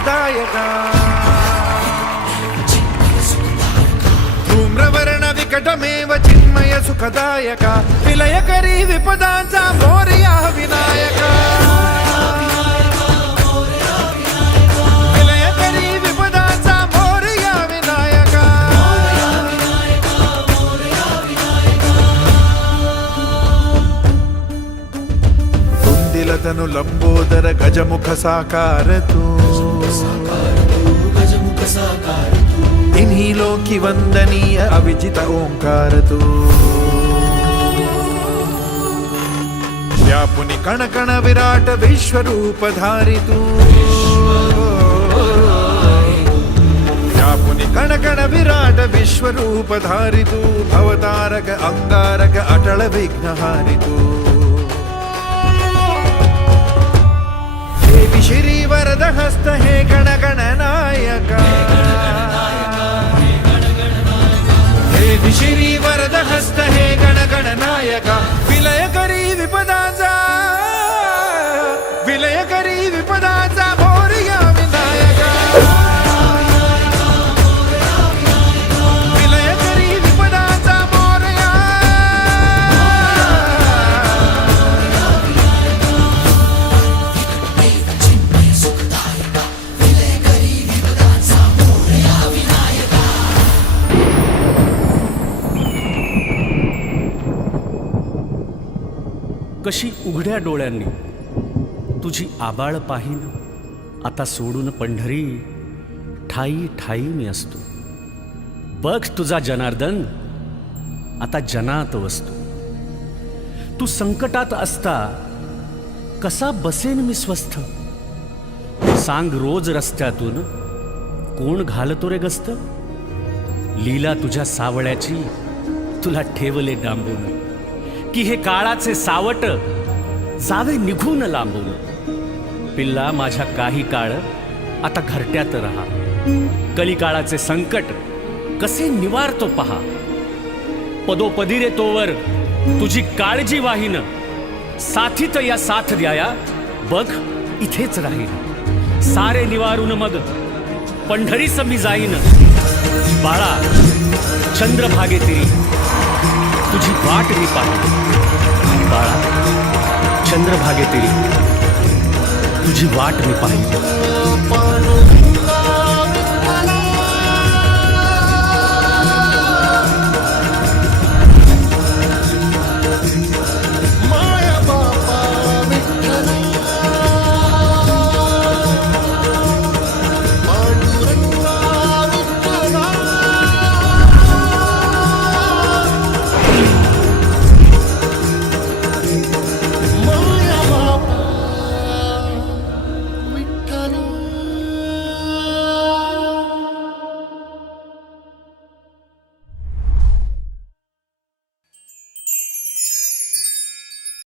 सुखदायका धूम्रवर्ण विकटमेव चिन्मय सुखदायका विलयकरी विपदांचा मोरया विनायका विलयकरी विपदांचा मोरया विनायका तुंदिलतनु लंबोदर गजमुख साकार तू इन्हीं लोकी वंदनीय अविजित ओंकार तू व्यापुनि कण कण विराट विश्वरूप धारी तू व्यापुनि कण कण विराट विश्वरूप धारी तू भवतारक अंगारक अटल विघ्नहारी तू देवी श्री वरद हस्त हे गण गण नायका देवी श्री वरद हस्त हे गण गण नायका विलयकरी विपदांचा मोरया विनायका विलयकरी विपदांचा मोरया कशी उघड्या डोळ्यांनी तुझी आबाळ पाहीन आता सोडून पंढरी ठाई ठाई मी असतो बघ तुझा जनार्दन आता जनात वसतो तू संकटात असता कसा बसेन मी स्वस्थ सांग रोज रस्त्यातून कोण घालतो रे गस्त लीला तुझ्या सावळ्याची तुला ठेवले डांबून की हे काळाचे सावट जावे निघून लांबून पिल्ला माझ्या काही काळ आता घरट्यात रहा कलिकाळाचे संकट कसे निवारतो पहा पदोपदी रे तोवर तुझी काळजी वाहीन साथीत या साथ द्याया बघ इथेच राहीन सारे निवारून मग पंढरीस मी जाईन बाळा चंद्रभागे तिरी तुझी वाट मी पाहिली बाळा चंद्रभागे तिरी तुझी वाट मी पाहिली